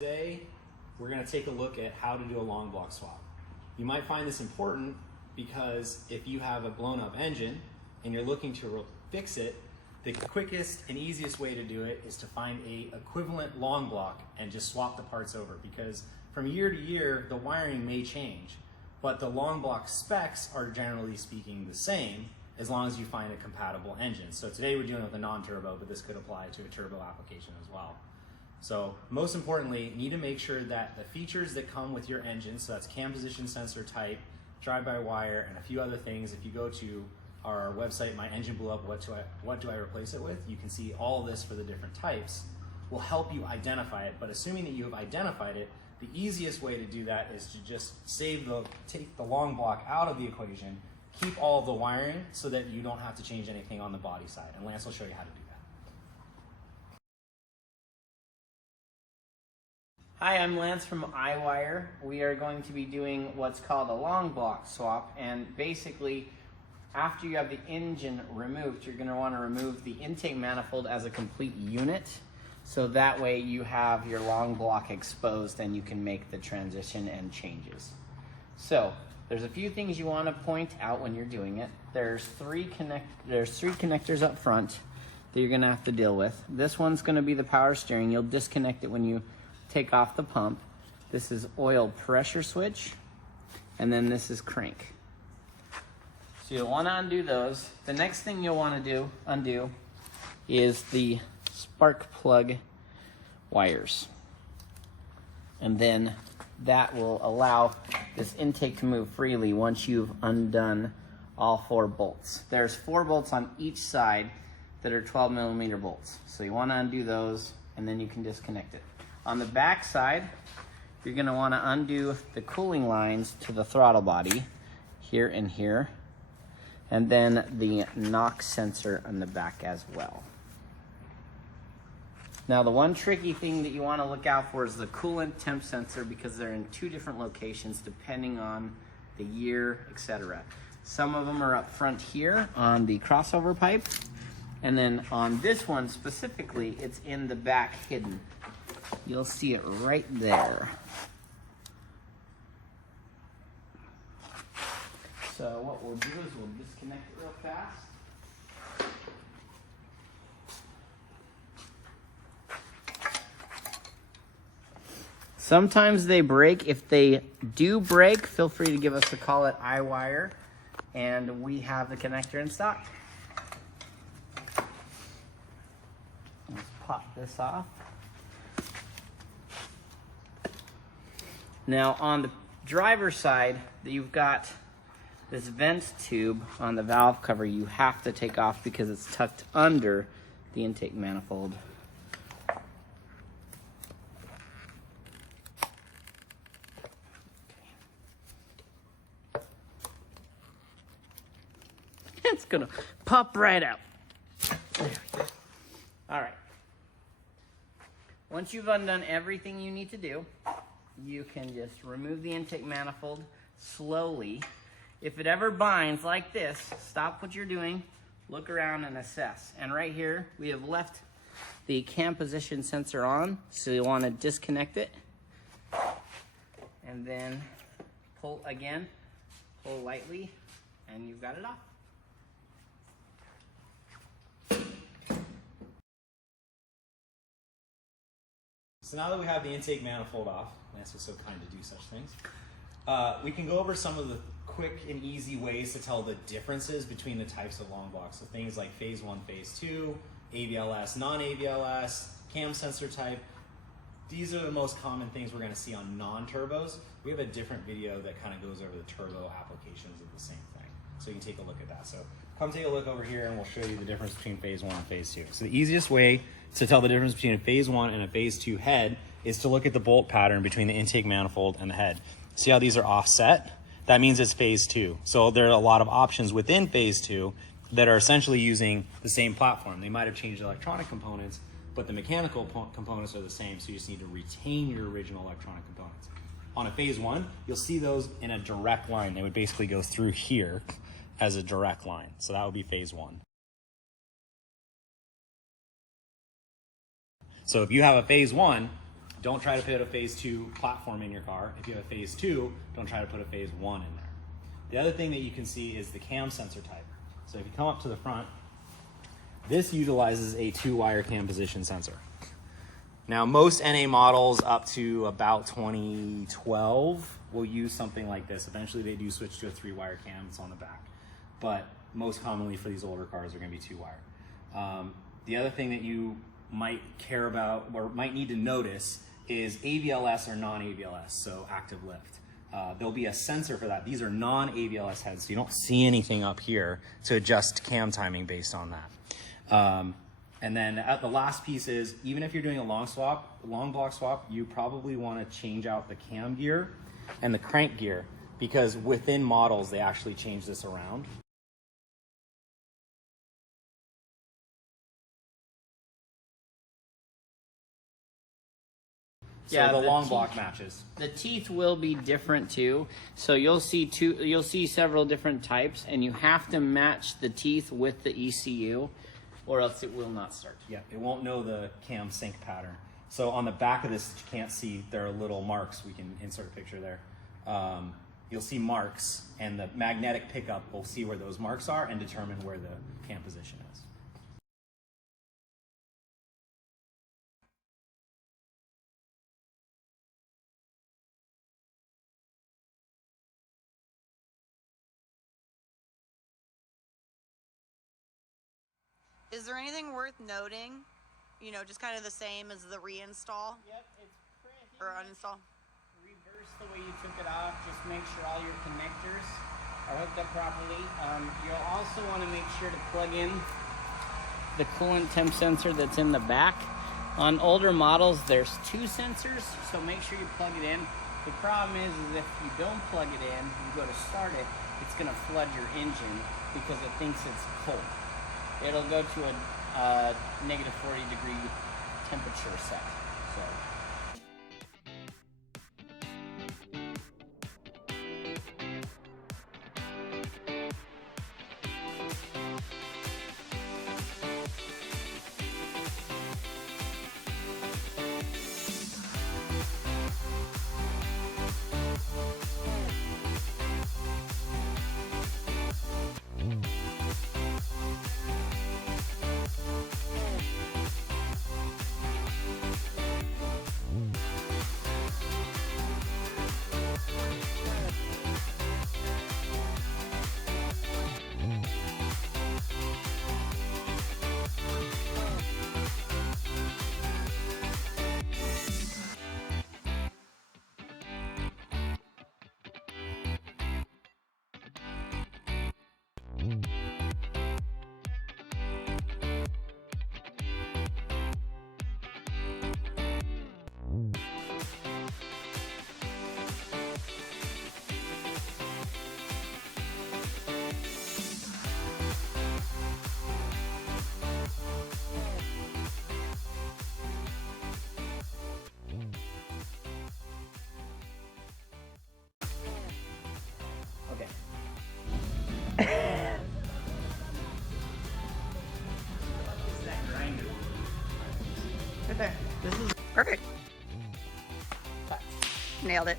Today, we're going to take a look at how to do a long block swap. You might find this important because if you have a blown up engine and you're looking to fix it, the quickest and easiest way to do it is to find a equivalent long block and just swap the parts over, because from year to year, the wiring may change, but the long block specs are generally speaking the same as long as you find a compatible engine. So today we're dealing with a non-turbo, but this could apply to a turbo application as well. So most importantly, you need to make sure that the features that come with your engine, so that's cam position sensor type, drive-by-wire, and a few other things. If you go to our website, My Engine Blew Up, what do I replace it with? You can see all of this for the different types. Will help you identify it, but assuming that you have identified it, the easiest way to do that is to just take the long block out of the equation, keep all of the wiring so that you don't have to change anything on the body side. And Lance will show you how to do that. Hi, I'm Lance from iWire. We are going to be doing what's called a long block swap, and basically after you have the engine removed, you're going to want to remove the intake manifold as a complete unit, so that way you have your long block exposed and you can make the transition and changes. So there's a few things you want to point out when you're doing it. There's three connectors up front that you're going to have to deal with. This one's going to be the power steering. You'll disconnect it when you take off the pump. This is oil pressure switch, and then this is crank. So you'll want to undo those. The next thing you'll want to undo is the spark plug wires, and then that will allow this intake to move freely once you've undone all 4 bolts. There's 4 bolts on each side that are 12mm bolts. So you want to undo those, and then you can disconnect it. On the back side, you're going to want to undo the cooling lines to the throttle body here and here, and then the knock sensor on the back as well. Now, the one tricky thing that you want to look out for is the coolant temp sensor, because they're in 2 different locations depending on the year, etc. Some of them are up front here on the crossover pipe, and then on this one specifically, it's in the back hidden. You'll see it right there. So what we'll do is we'll disconnect it real fast. Sometimes they break. If they do break, feel free to give us a call at iWire, and we have the connector in stock. Let's pop this off. Now on the driver's side, you've got this vent tube on the valve cover you have to take off because it's tucked under the intake manifold. It's gonna pop right out. There we go. All right. Once you've undone everything you need to do, you can just remove the intake manifold slowly. If it ever binds like this, stop what you're doing, look around and assess. And right here, we have left the cam position sensor on, so you want to disconnect it. And then pull again, pull lightly, and you've got it off. So now that we have the intake manifold off, Lance was so kind to do such things, we can go over some of the quick and easy ways to tell the differences between the types of long blocks. So things like phase 1, phase 2, AVLS, non-AVLS, cam sensor type. These are the most common things we're going to see on non-turbos. We have a different video that kind of goes over the turbo applications of the same thing. So you can take a look at that. So come take a look over here and we'll show you the difference between phase 1 and phase 2. So the easiest way to tell the difference between a phase 1 and a phase 2 head is to look at the bolt pattern between the intake manifold and the head. See how these are offset? That means it's phase 2. So there are a lot of options within phase 2 that are essentially using the same platform. They might have changed the electronic components, but the mechanical components are the same, so you just need to retain your original electronic components. On a phase 1, you'll see those in a direct line. They would basically go through here as a direct line. So that would be phase 1. So if you have a phase 1, Don't try to put a phase 2 platform in your car. If you have a phase 2, don't try to put a phase 1 in there. The other thing that you can see is the cam sensor type. So if you come up to the front, this utilizes a 2-wire cam position sensor. Now, most NA models up to about 2012 will use something like this. Eventually, they do switch to a 3-wire cam. It's on the back. But most commonly for these older cars are going to be 2-wire. The other thing that you might care about or might need to notice is AVLS or non-AVLS, so active lift. There'll be a sensor for that. These are non-AVLS heads, so you don't see anything up here to adjust cam timing based on that. And then at the last piece is, even if you're doing a long block swap, you probably want to change out the cam gear and the crank gear, because within models, they actually change this around. So Yeah, the long teeth, block matches. The teeth will be different too. So you'll see several different types, and you have to match the teeth with the ECU, or else it will not start. Yeah, it won't know the cam sync pattern. So on the back of this, you can't see, there are little marks. We can insert a picture there. You'll see marks, and the magnetic pickup will see where those marks are and determine where the cam position is. Is there anything worth noting? You know, just kind of the same as the reinstall Yep, it's pretty or uninstall? reverse the way you took it off. Just make sure all your connectors are hooked up properly. You'll also want to make sure to plug in the coolant temp sensor that's in the back. On older models, there's 2 sensors, so make sure you plug it in. The problem is if you don't plug it in, you go to start it, it's going to flood your engine because it thinks it's cold. It'll go to a negative 40-degree temperature set. So. Right there. This is perfect. Nailed it.